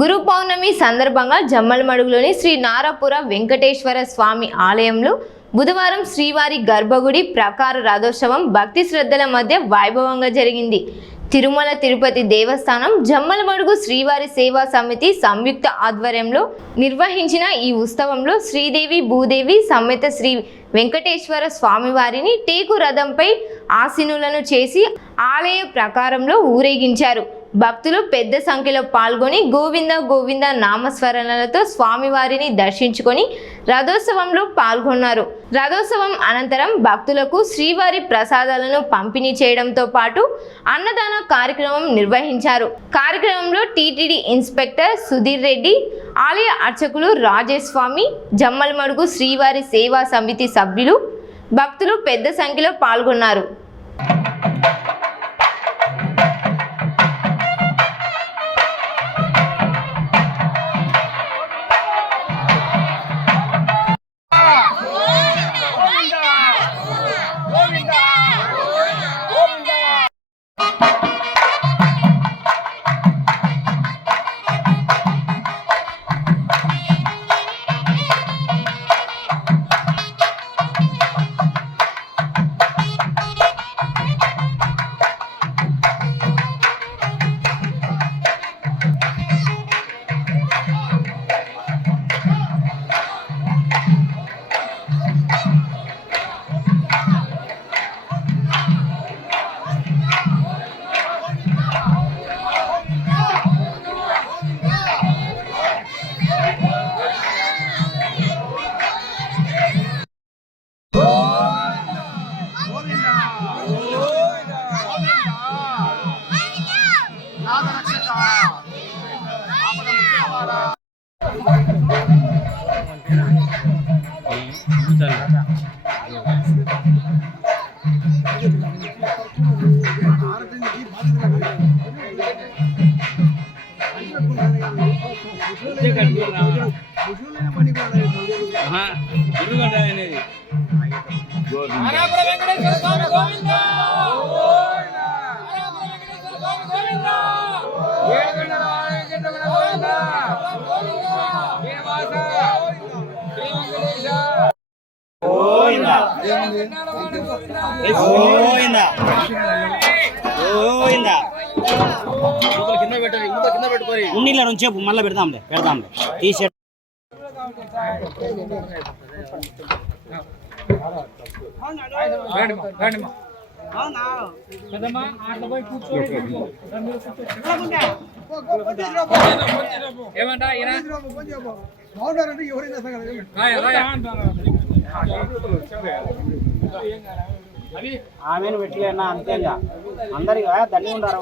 గురు పౌర్ణమి సందర్భంగా జమ్మలమడుగులోని శ్రీ నారాపుర వెంకటేశ్వర స్వామి ఆలయంలో బుధవారం శ్రీవారి గర్భగుడి ప్రాకార రథోత్సవం భక్తి శ్రద్ధల మధ్య వైభవంగా జరిగింది. తిరుమల తిరుపతి దేవస్థానం జమ్మలమడుగు శ్రీవారి సేవా సమితి సంయుక్త ఆధ్వర్యంలో నిర్వహించిన ఈ ఉత్సవంలో శ్రీదేవి భూదేవి సమేత శ్రీ వెంకటేశ్వర స్వామివారిని టేకు రథంపై ఆసీనులను చేసి ఆలయ ప్రాకారంలో ఊరేగించారు. భక్తులు పెద్ద సంఖ్యలో పాల్గొని గోవింద గోవింద నామస్మరణలతో స్వామివారిని దర్శించుకొని రథోత్సవంలో పాల్గొన్నారు. రథోత్సవం అనంతరం భక్తులకు శ్రీవారి ప్రసాదాలను పంపిణీ చేయడంతో పాటు అన్నదాన కార్యక్రమం నిర్వహించారు. కార్యక్రమంలో టీటీడీ ఇన్స్పెక్టర్ సుధీర్ రెడ్డి, ఆలయ అర్చకులు రాజేష్ స్వామి, జమ్మలమడుగు శ్రీవారి సేవా సమితి సభ్యులు, భక్తులు పెద్ద సంఖ్యలో పాల్గొన్నారు. ఉన్నీళ్ళ నుంచి మళ్ళీ పెడతాంలే టీ షర్ట్ ఆమెను పెట్టలేనా అంతేగా అందరికి దండి ఉంటారు.